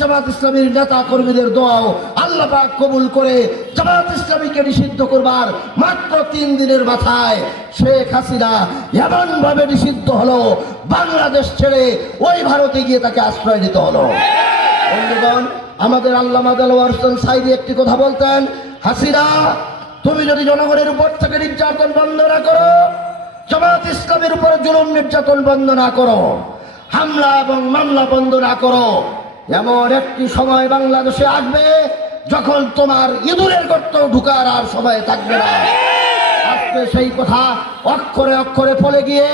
জামাত ইসলামীর নেতা কর্মীদের দোয়াও আল্লাহ পাক কবুল করে জামাত ইসলামীকে নিষিদ্ধ করবার মাত্র তিন দিনের মাথায় শেখ হাসিনা এমন ভাবে নিষিদ্ধ হলো, বাংলাদেশ ছেড়ে ওই ভারতে গিয়ে তাকে আশ্রয় দিতে হলো। আমাদের আল্লাহ হোসেন সাইদি একটি কথা বলতেন, হাসিনা, তুমি যদি জনগণের উপর থেকে নির্যাতন বন্ধ না করো, জামাত ইসলামের উপর জুলুম নির্যাতন বন্ধ না করো, হামলা এবং মামলা বন্ধ না করো এমন একটি সময় বাংলাদেশে আসবে যখন তোমার ইঁদুরের গর্ত ঢুকার আর সময় থাকবে না। আজকে সেই কথা অক্ষরে অক্ষরে ফলে গিয়ে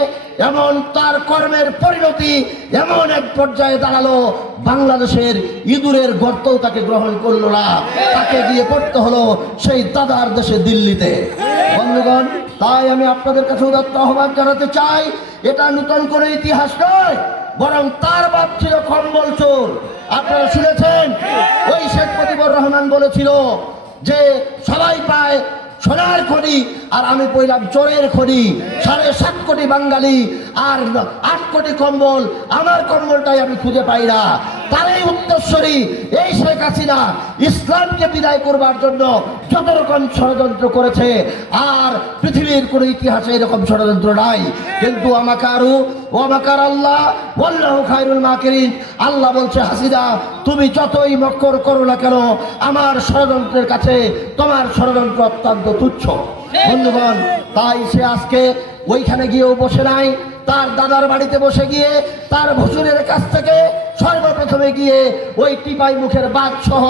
এমন তার কর্মের পরিণতি এমন এক পর্যায়ে দাঁড়াল, বাংলাদেশের ইঁদুরের গর্তও তাকে গ্রহণ করল না। তাকে দিয়ে পড়তে হলো সেই দাদার দেশে দিল্লিতে। বন্ধুগণ, তাই আমি আপনাদের কাছে উদাত্ত আহ্বান জানাতে চাই, এটা নতুন করে ইতিহাস নয়, বরং তার বাপ ছিল আপনারা শুনেছেন? ওই শেখ মুজিবুর রহমান বলেছিল যে সবাই পায় সোনার খনি আর আমি পড়লাম চোরের খনি। সাড়ে সাত কোটি বাঙালি আর আট কোটি কম্বল। আমার কম্বলটাই আমি খুঁজে পাই না। তারই উত্তরস্বরী এই শেখ হাসিনা ইসলামকে বিদায় করবার জন্য যত রকম ষড়যন্ত্র করেছে আর পৃথিবীর কোনো ইতিহাসে এরকম ষড়যন্ত্র নাই। কিন্তু আমাকে আরও ও আমাকার আল্লাহ বললাহ খায়রুল মাকিরিন আল্লাহ বলছে হাসিনা তুমি যতই মক্কর করো না কেন আমার ষড়যন্ত্রের কাছে তোমার ষড়যন্ত্র অত্যন্ত তুচ্ছ। বন্ধুগণ তাই সে আজকে ওইখানে গিয়েও বসে নাই তার দাদার বাড়িতে বসে গিয়ে তার ভসুরের কাছ থেকে সর্বপ্রথমে গিয়ে ওই টিপাই মুখের বাদ সহ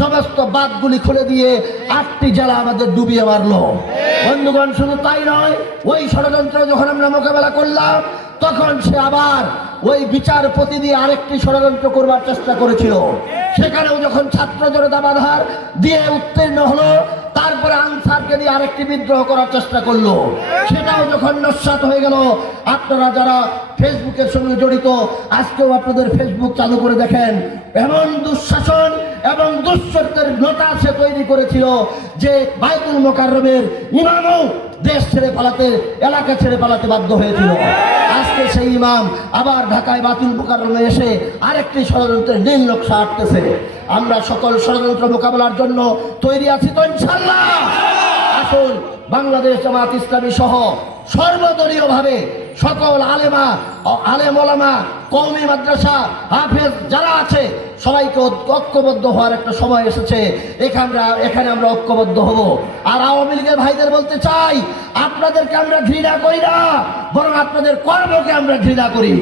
সমস্ত বাদগুলি খুলে দিয়ে আটটি জেলা আমাদের ডুবিয়ে মারলো। বন্ধুগণ, শুধু তাই নয়, ওই ষড়যন্ত্র যখন আমরা মোকাবেলা করলাম, তখন সে আবার ওই বিচারপতি দিয়ে আরেকটি ষড়যন্ত্র করবার চেষ্টা করেছিল। সেখানেও যখন ছাত্র জনতা বাধার দিয়ে উত্তীর্ণ হলো, তারপরে আনসারকে দিয়ে আরেকটি বিদ্রোহ করার চেষ্টা করল। সেটাও যখন নস্বাত হয়ে গেল, আপনারা যারা ফেসবুকের সঙ্গে জড়িত, আজকেও আপনাদের ফেসবুক চালু করে দেখেন, এমন দুঃশাসন এবং দুঃসত্যের নতা সে তৈরি করেছিল যে বাইতুল মোকাররমের ইমামও দেশ ছেড়ে পালাতে, এলাকা ছেড়ে পালাতে বাধ্য হয়েছিল। ইমাম আবার ঢাকায় বাতিল প্রকারণে এসে আরেকটি ষড়যন্ত্রের নীল নকশা আটতেছে। আমরা সকল ষড়যন্ত্র মোকাবেলার জন্য তৈরি আছি তো ইনশাল্লাহ আসুন বাংলাদেশ জামাত ইসলামী সহ সর্বদলীয় ভাবে সকল আলেমা অ- আলেম ওলামা কৌমি মাদ্রাসা, হাফেজ যারা আছে, সবাইকে ঐক্যবদ্ধ হওয়ার একটা সময় এসেছে। এখানে এখানে আমরা ঐক্যবদ্ধ হব। আর আওয়ামী লীগের ভাইদের বলতে চাই, আপনাদেরকে আমরা ঘৃণা করি না, বরং আপনাদের কর্মকে আমরা ঘৃণা করি।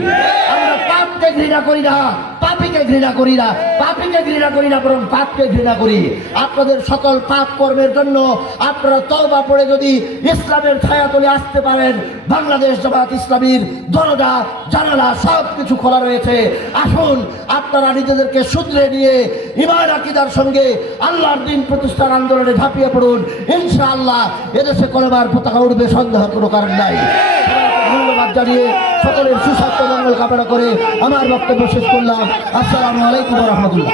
আমরা পাপকে ঘৃণা করি না, পাপিকে ঘৃণা করি না, পাপিকে ঘৃণা করি না, বরং পাপকে ঘৃণা করি। আপনাদের সকল পাপ কর্মের জন্য আপনারা তওবা পড়ে যদি ইসলামের ছায়াতলে আসতে পারেন, বাংলাদেশ জামাত ইসলামীর দরজা, জানালা সব কিছু খোলা রয়েছে। আসুন, আপনারা নিজেদেরকে শুধরে নিয়ে ইমান, আকিদার সঙ্গে আল্লাহর দিন প্রতিষ্ঠার আন্দোলনে ঝাঁপিয়ে পড়ুন। ইনশাআল্লাহ এদেশে কলেমার পতাকা উঠবে সন্দেহ কোনো কারণ নাই। ধন্যবাদ জানিয়ে সকলের সুস্বাস্থ্য মঙ্গল কামনা করে আমার বক্তব্য শেষ করলাম। আসসালামু আলাইকুম রহমতুল্লাহ।